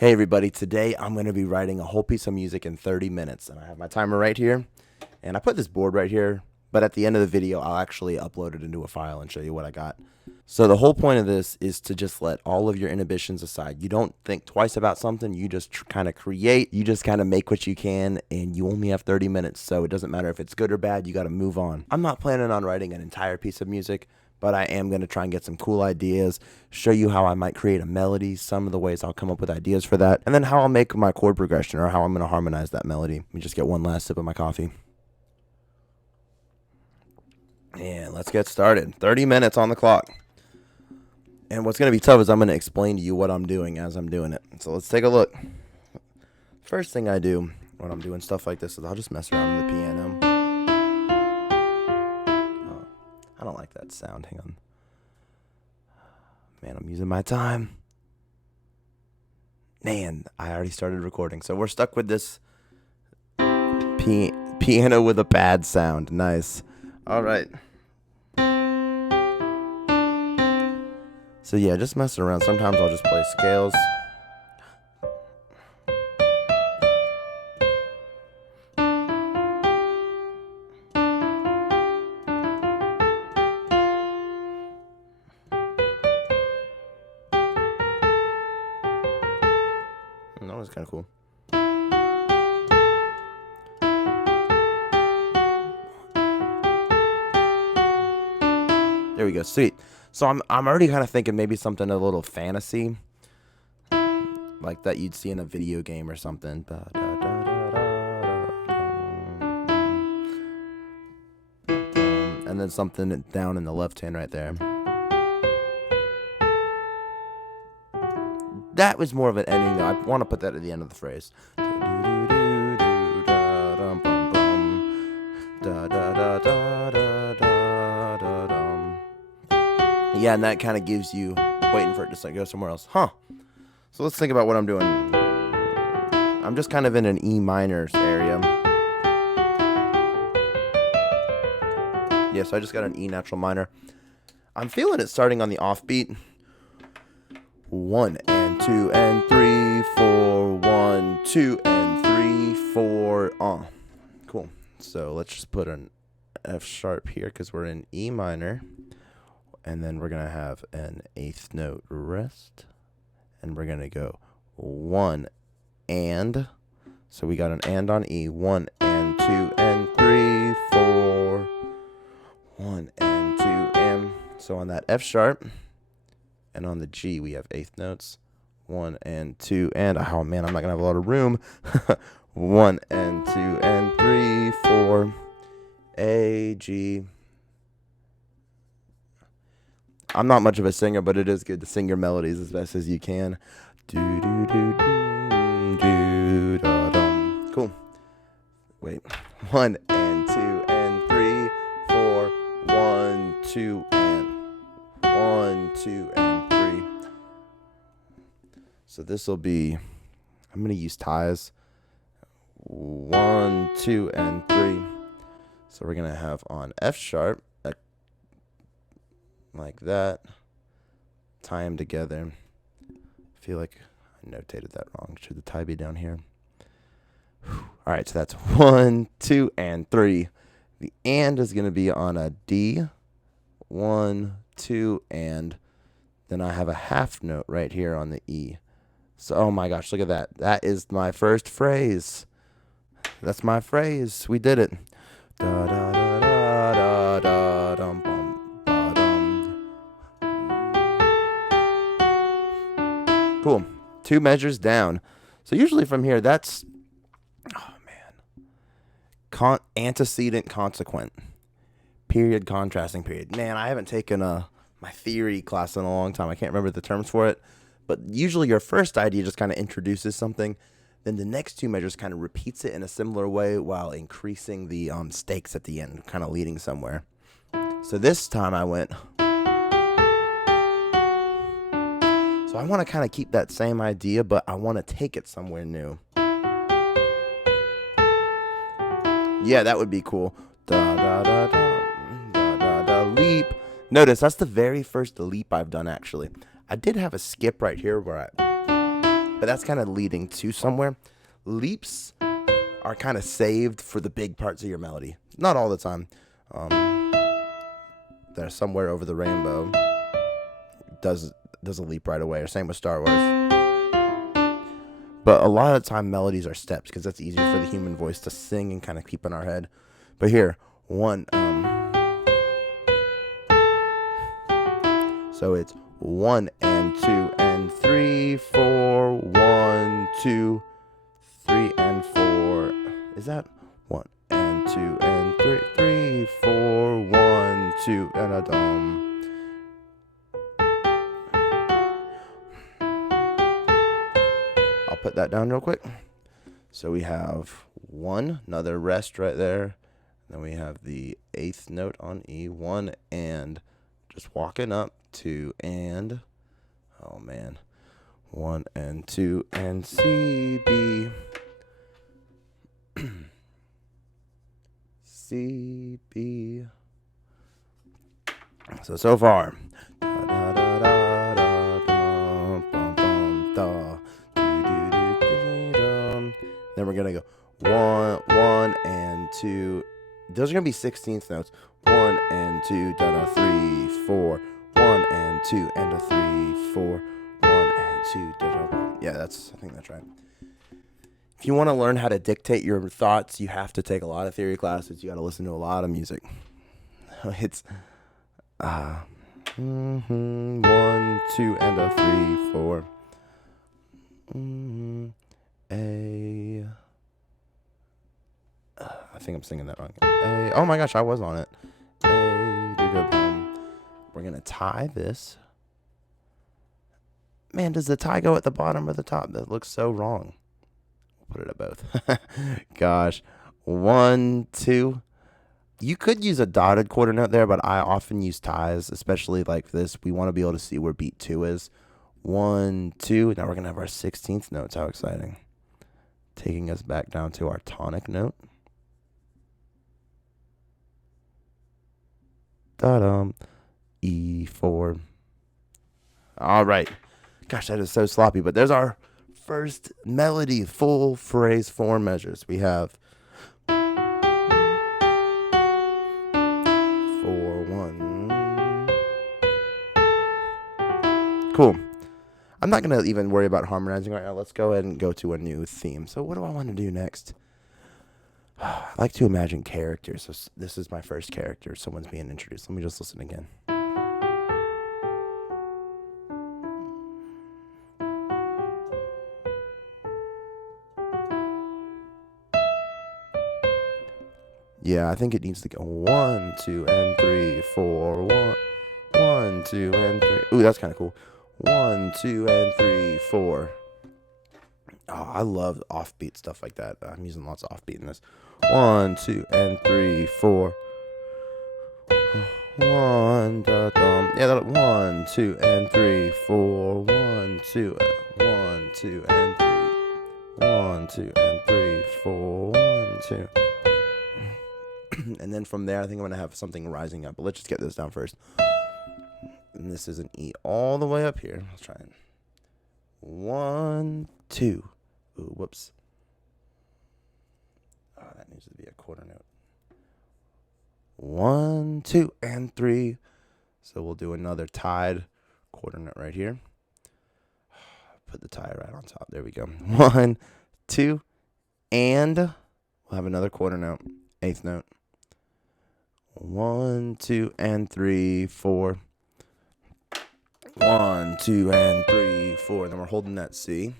Hey everybody, today I'm going to be writing a whole piece of music in 30 minutes. And I have my timer right here, and I put this board right here, but at the end of the video I'll actually upload it into a file and show you what I got. So the whole point of this is to just let all of your inhibitions aside. You don't think twice about something, you just kind of create, you just kind of make what you can, and you only have 30 minutes, so it doesn't matter if it's good or bad, you got to move on. I'm not planning on writing an entire piece of music, but I am going to try and get some cool ideas, show you how I might create a melody, some of the ways I'll come up with ideas for that, and then how I'll make my chord progression or how I'm going to harmonize that melody. Let me just get one last sip of my coffee. And let's get started. 30 minutes on the clock. And what's going to be tough is I'm going to explain to you what I'm doing as I'm doing it. So let's take a look. First thing I do when I'm doing stuff like this is I'll just mess around with the piano. I don't like that sound. Hang on. Man, I'm using my time. Man, I already started recording. So we're stuck with this piano with a bad sound. Nice. All right. So yeah, just messing around. Sometimes I'll just play scales. That was kind of cool. There we go. Sweet. So I'm already kind of thinking maybe something a little fantasy, like that you'd see in a video game or something. And then something down in the left hand right there. That was more of an ending, though. I want to put that at the end of the phrase. Yeah, and that kind of gives you waiting for it to go somewhere else. Huh. So let's think about what I'm doing. I'm just kind of in an E minor area. Yeah, so I just got an E natural minor. I'm feeling it starting on the offbeat. 1 and 2 and 3, 4, 1, 2 and 3, 4. Cool. So let's just put an F sharp here because we're in E minor. And then we're going to have an eighth note rest. And we're going to go 1 and. So we got an and on E. 1 and 2 and 3, 4. 1 and 2 and. So on that F sharp and on the G, we have eighth notes. 1 and 2 and. Oh man, I'm not going to have a lot of room. 1 and 2 and 3, 4. A, G. I'm not much of a singer, but it is good to sing your melodies as best as you can. Cool. Wait. 1 and 2 and 3, 4. 1, 2 and 1, 2 and 3. So this will be. I'm gonna use ties. 1, 2 and 3. So we're gonna have on F sharp. Like that. Tie them together. I feel like I notated that wrong. Should the tie be down here? Alright, so that's 1, 2, and 3. The and is going to be on a D. 1, 2, and. Then I have a half note right here on the E. So, oh my gosh, look at that. That is my first phrase. That's my phrase. We did it. Da da da da da da dum bum. Cool. 2 measures down. So usually from here, that's, oh man, antecedent, consequent, period, contrasting period. Man, I haven't taken my theory class in a long time. I can't remember the terms for it. But usually your first idea just kind of introduces something. Then the next 2 measures kind of repeats it in a similar way while increasing the stakes at the end, kind of leading somewhere. So this time I went. So I want to kind of keep that same idea, but I want to take it somewhere new. Yeah, that would be cool. Da da da da da da da leap. Notice that's the very first leap I've done actually. I did have a skip right here where but that's kind of leading to somewhere. Leaps are kind of saved for the big parts of your melody. Not all the time. There's Somewhere Over the Rainbow does a leap right away, or same with Star Wars. But a lot of the time melodies are steps because that's easier for the human voice to sing and kind of keep in our head. But here, one, so it's 1 and 2 and 3, 4, 1, 2, 3 and 4. Is that 1 and 2 and 3, 3, 4, 1, 2 and a dum. I'll put that down real quick. So we have 1, another rest right there. Then we have the 8th note on E, 1 and just walking up, 2 and, oh man, 1 and 2 and C, B, C, B. So far. Then we're going to go 1 and 2. Those are going to be 16th notes. 1 and 2, da da 3, 4. 1 and 2 and a 3, 4. 1 and 2, da da. Yeah, I think that's right. If you want to learn how to dictate your thoughts, you have to take a lot of theory classes. You got to listen to a lot of music. It's 1, 2 and a 3, 4. A. I think I'm singing that wrong. A. Oh my gosh, I was on it. We're gonna tie this. Man, does the tie go at the bottom or the top? That looks so wrong. We'll put it at both. Gosh. 1, 2. You could use a dotted quarter note there, but I often use ties, especially like this. We want to be able to see where beat 2 is. 1, 2. Now we're gonna have our 16th notes. How exciting. Taking us back down to our tonic note. Da-dum. E4. All right. Gosh, that is so sloppy, but there's our first melody, full phrase form measures. We have 4, 1. Cool. I'm not going to even worry about harmonizing right now. Let's go ahead and go to a new theme. So what do I want to do next? I like to imagine characters. So this is my first character. Someone's being introduced. Let me just listen again. Yeah, I think it needs to go 1, 2, and 3, 4, 1, 1, 2, and 3. Ooh, that's kind of cool. 1, 2, and 3, 4. Oh, I love offbeat stuff like that. I'm using lots of offbeat in this. 1, 2, and 3, 4. 1, da, dum. Yeah, 1, 2, and 3, 4. 1, 2, 1, 2, and 3. 1, 2, and 3, 4. 1, 2. And then from there, I think I'm going to have something rising up. But let's just get this down first. And this is an E all the way up here. Let's try it. 1, 2. Ooh, whoops. Oh, that needs to be a quarter note. 1, 2, and 3. So we'll do another tied quarter note right here. Put the tie right on top. There we go. 1, 2, and we'll have another quarter note. 8th note. 1, 2, and 3, 4. 1, 2, and 3, 4. Then we're holding that C.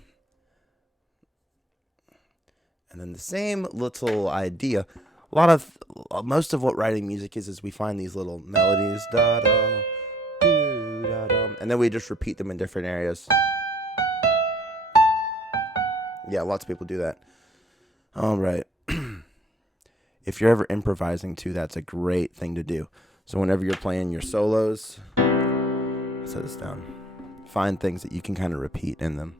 And then the same little idea. Most of what writing music is we find these little melodies, da da, doo da dum, and then we just repeat them in different areas. Yeah, lots of people do that. All right. If you're ever improvising too, that's a great thing to do. So whenever you're playing your solos, set this down. Find things that you can kind of repeat in them.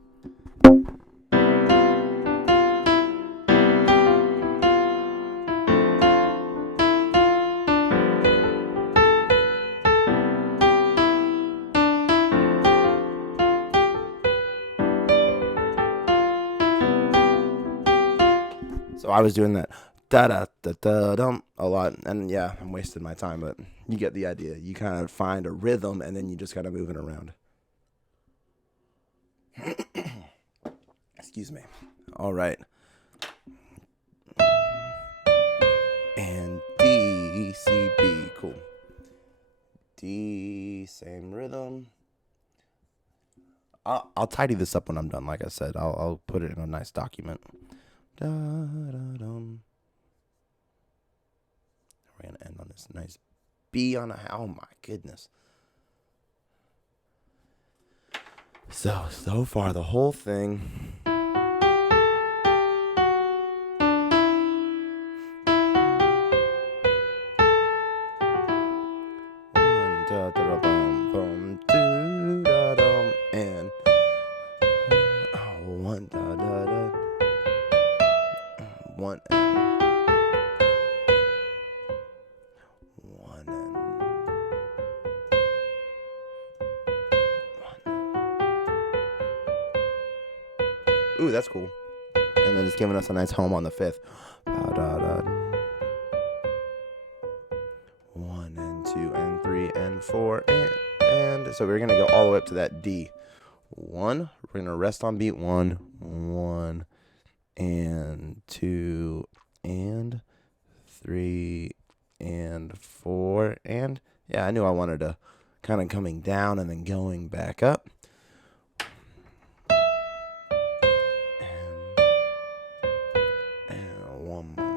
So I was doing that da da da da dum a lot, and yeah, I'm wasting my time, but you get the idea. You kind of find a rhythm, and then you just kind of move it around. Excuse me. All right. And D, C, B. Cool. D, same rhythm. I'll tidy this up when I'm done. Like I said, I'll put it in a nice document. Da, da, dum. We're going to end on this nice B on a... Oh, my goodness. So far, the whole thing... Da da da bum bum do da dum and one da da da one and one and one. Ooh, that's cool. And then it's giving us a nice home on the fifth. Da da da. 1 and 2 and 3 and 4 and so we're gonna go all the way up to that D. 1. We're gonna rest on beat 1, 1 and 2 and 3 and 4 and yeah, I knew I wanted to kind of coming down and then going back up. And one more.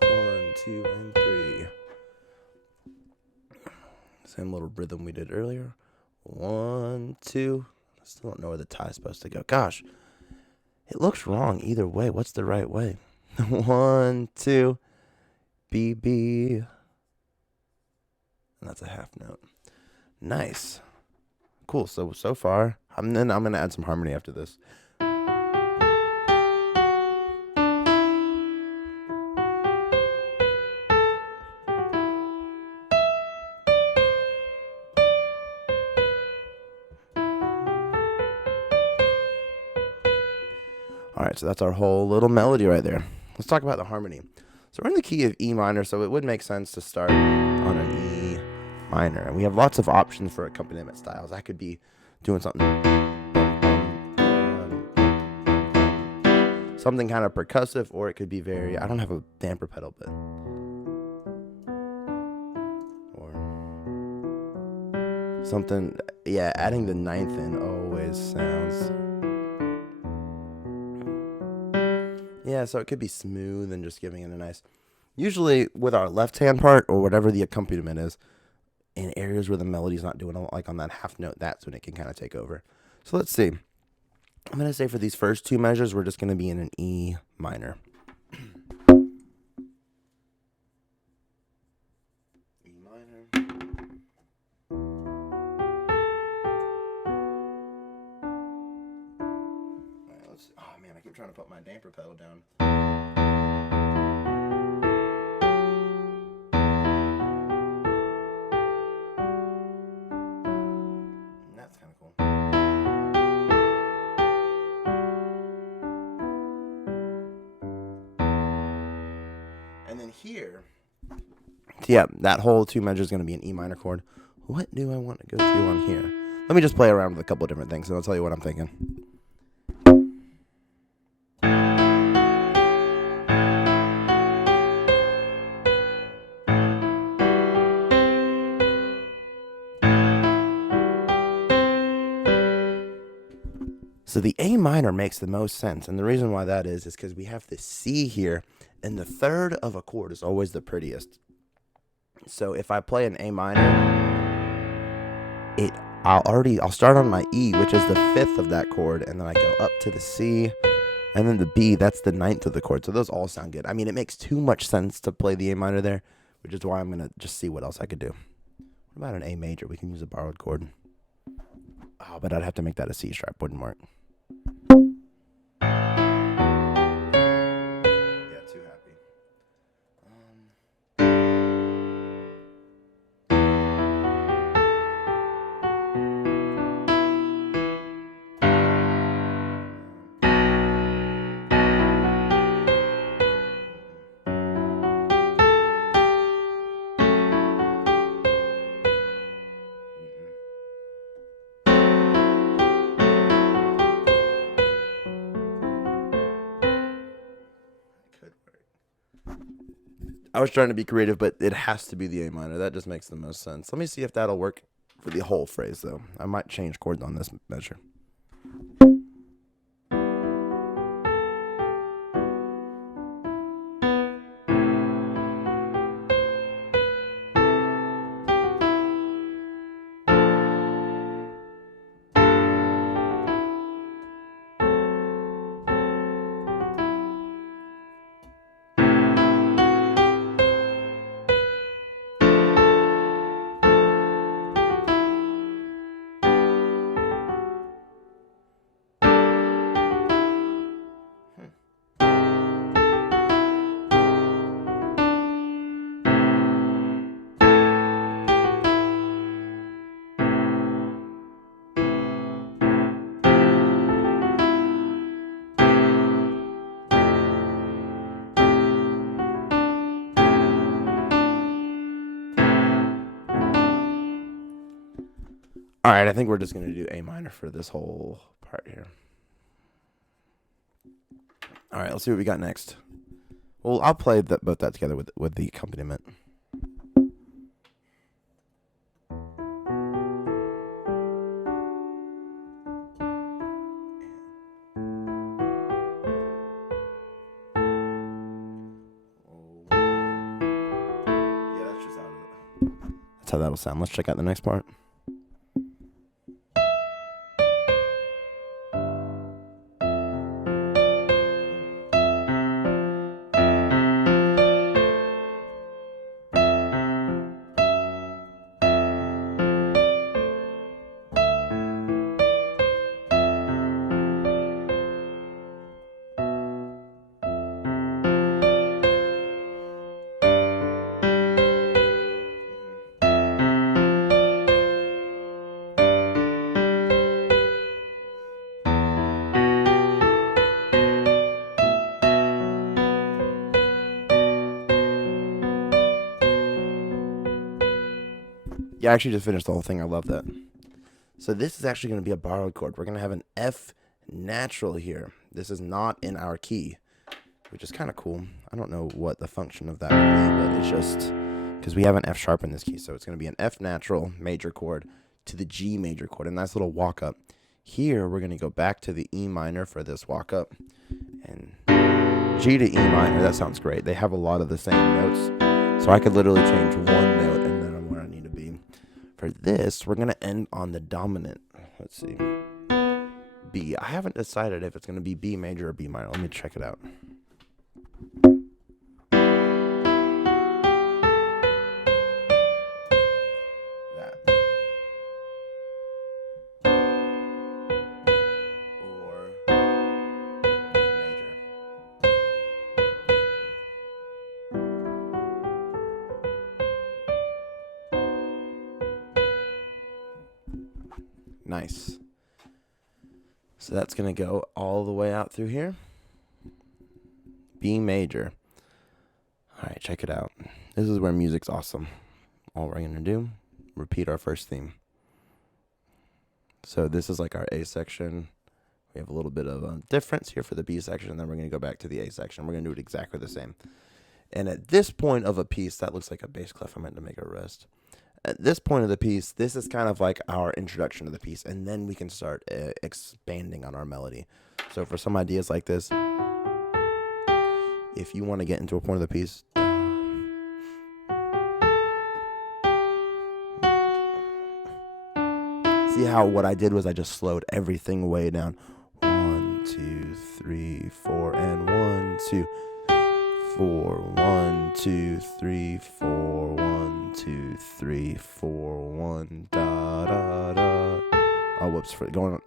1, 2 and 3. Same little rhythm we did earlier. 1, 2. I still don't know where the tie is supposed to go. Gosh, it looks wrong either way. What's the right way? 1, 2, B, B. And that's a half note. Nice. Cool. So far, I'm going to add some harmony after this. All right, so that's our whole little melody right there. Let's talk about the harmony. So we're in the key of E minor, so it would make sense to start on an E minor. And we have lots of options for accompaniment styles. I could be doing something kind of percussive, or it could be very, I don't have a damper pedal, but or something, yeah, adding the ninth in always sounds... Yeah, so it could be smooth and just giving it a nice... Usually with our left hand part or whatever the accompaniment is, in areas where the melody's not doing a lot, like on that half note, that's when it can kind of take over. So let's see. I'm going to say for these first two measures, we're just going to be in an E minor. E minor. Oh man, I keep trying to put my damper pedal down. And that's kind of cool. And then here, yeah, that whole two measures is going to be an E minor chord. What do I want to go to on here? Let me just play around with a couple of different things, and I'll tell you what I'm thinking. So the A minor makes the most sense, and the reason why that is because we have the C here, and the third of a chord is always the prettiest. So if I play an A minor, I'll start on my E, which is the fifth of that chord, and then I go up to the C, and then the B, that's the ninth of the chord. So those all sound good. I mean, it makes too much sense to play the A minor there, which is why I'm going to just see what else I could do. What about an A major? We can use a borrowed chord. Oh, but I'd have to make that a C sharp. Wouldn't work. Yeah, too happy. I was trying to be creative, but it has to be the A minor. That just makes the most sense. Let me see if that'll work for the whole phrase, though. I might change chords on this measure. All right, I think we're just going to do A minor for this whole part here. All right, let's see what we got next. Well, I'll play both that together with the accompaniment. Yeah, that's how that'll sound. Let's check out the next part. Yeah, I actually just finished the whole thing. I love that. So this is actually going to be a borrowed chord. We're going to have an F natural here. This is not in our key, which is kind of cool. I don't know what the function of that would be, but it's just because we have an F sharp in this key. So it's going to be an F natural major chord to the G major chord. A nice little walk up. Here, we're going to go back to the E minor for this walk up. And G to E minor, that sounds great. They have a lot of the same notes. So I could literally change one note and then I'm where I need to be. For this, we're going to end on the dominant. Let's see. B. I haven't decided if it's going to be B major or B minor. Let me check it out. That. Or major. Nice. So that's going to go all the way out through here. B major. All right, check it out. This is where music's awesome. All we're going to do, repeat our first theme. So this is like our A section. We have a little bit of a difference here for the B section, and then we're going to go back to the A section. We're going to do it exactly the same. And at this point of a piece, that looks like a bass clef. I meant to make a rest. At this point of the piece, this is kind of like our introduction to the piece, and then we can start expanding on our melody. So for some ideas like this, if you want to get into a point of the piece, see how what I did was I just slowed everything way down. 1, 2, 3, 4, and 1, 2, 4, 1, 2, 3, 4, 1, 2, 3, 4, 1, da da da. Oh, whoops, for going on.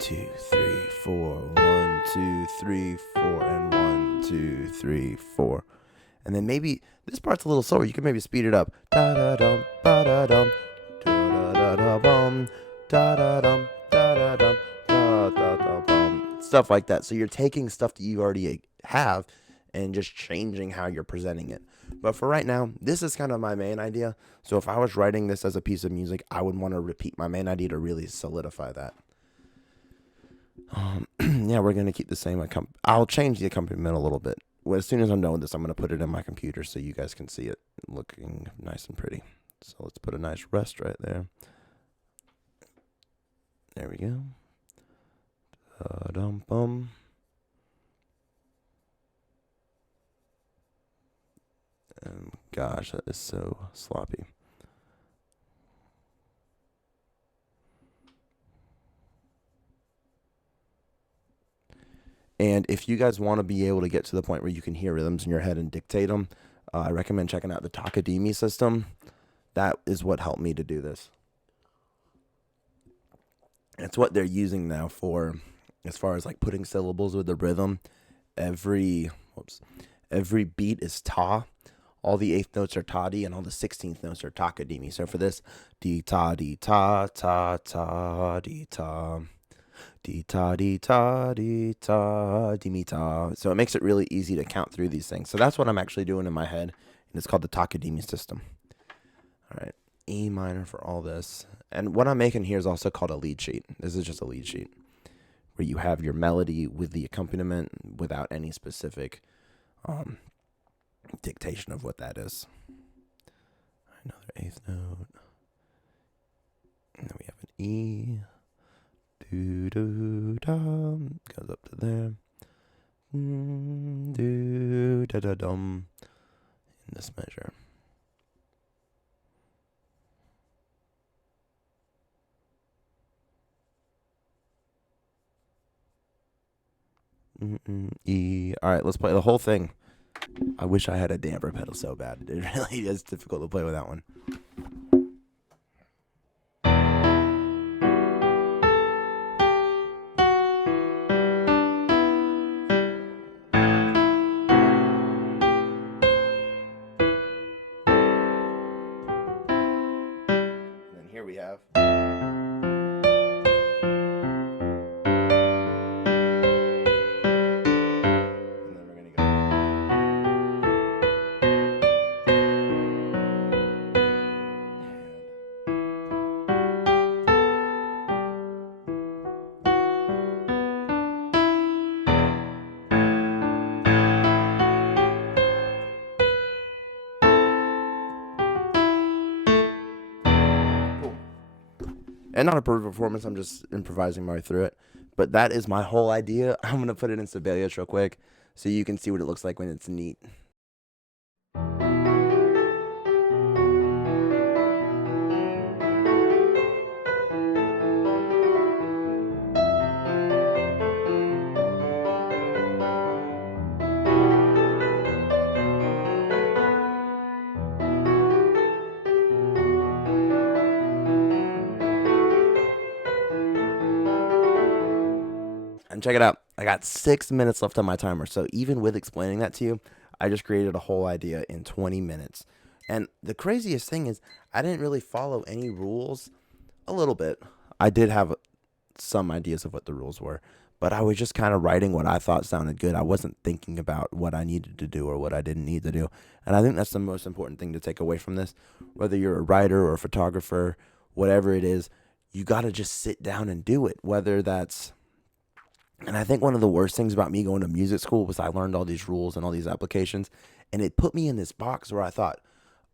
2, 3, 4, 1, 2, 3, 4, and 1, 2, 3, 4. And then maybe this part's a little slower. You can maybe speed it up. Da da dum, ba da dum, da da da bum, da da dum, da da dum, da da da bum. Stuff like that. So you're taking stuff that you already have and just changing how you're presenting it. But for right now, this is kind of my main idea. So if I was writing this as a piece of music, I would want to repeat my main idea to really solidify that. Yeah, we're going to keep the same. I'll change the accompaniment a little bit. well, as soon as I'm done with this, I'm going to put it in my computer so you guys can see it looking nice and pretty. So let's put a nice rest right there. There we go. Dum-bum. Gosh, that is so sloppy. And if you guys want to be able to get to the point where you can hear rhythms in your head and dictate them, I recommend checking out the Takadimi system. That is what helped me to do this. It's what they're using now for, as far as like putting syllables with the rhythm. Every beat is ta. All the eighth notes are ta-di, and all the 16th notes are takadimi. So for this, di-ta, di-ta, ta-ta, di-ta. Di-ta, di-ta, di-ta, di-mi-ta. So it makes it really easy to count through these things. So that's what I'm actually doing in my head, and it's called the Takadimi system. All right, E minor for all this. And what I'm making here is also called a lead sheet. This is just a lead sheet where you have your melody with the accompaniment without any specific dictation of what that is. Another eighth note. And then we have an E. Do-do-dum. Goes up to there. Do-da-da-dum. In this measure. E. All right, let's play the whole thing. I wish I had a damper pedal so bad. It really is difficult to play with that one. And then here we have. And not a perfect performance, I'm just improvising my way through it. But that is my whole idea. I'm going to put it in Sibelius real quick so you can see what it looks like when it's neat. And check it out. I got 6 minutes left on my timer. So even with explaining that to you, I just created a whole idea in 20 minutes. And the craziest thing is I didn't really follow any rules. A little bit. I did have some ideas of what the rules were, but I was just kind of writing what I thought sounded good. I wasn't thinking about what I needed to do or what I didn't need to do. And I think that's the most important thing to take away from this. Whether you're a writer or a photographer, whatever it is, you got to just sit down and do it. Whether that's, and I think one of the worst things about me going to music school was I learned all these rules and all these applications, and it put me in this box where I thought,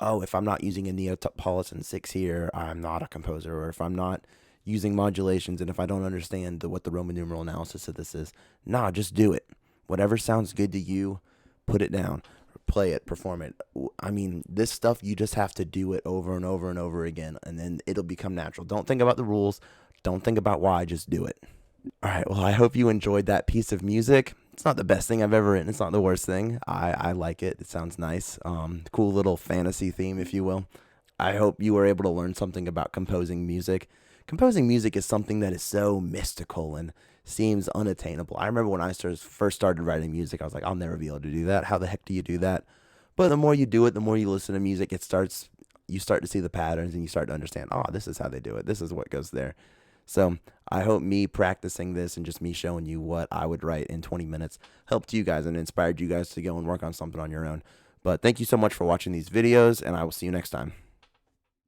oh, if I'm not using a Neapolitan 6 here, I'm not a composer. Or if I'm not using modulations, and if I don't understand what the Roman numeral analysis of this is, nah, just do it. Whatever sounds good to you, put it down, play it, perform it. I mean, this stuff, you just have to do it over and over and over again, and then it'll become natural. Don't think about the rules. Don't think about why, just do it. All right, well, I hope you enjoyed that piece of music. It's not the best thing I've ever written. It's not the worst thing. I like it. It sounds nice. Cool little fantasy theme, if you will. I hope you were able to learn something about composing music. Composing music is something that is so mystical and seems unattainable. I remember when I first started writing music, I was like, I'll never be able to do that. How the heck do you do that? But the more you do it, the more you listen to music, you start to see the patterns and you start to understand, oh, this is how they do it. This is what goes there. So I hope me practicing this and just me showing you what I would write in 20 minutes helped you guys and inspired you guys to go and work on something on your own. But thank you so much for watching these videos, and I will see you next time.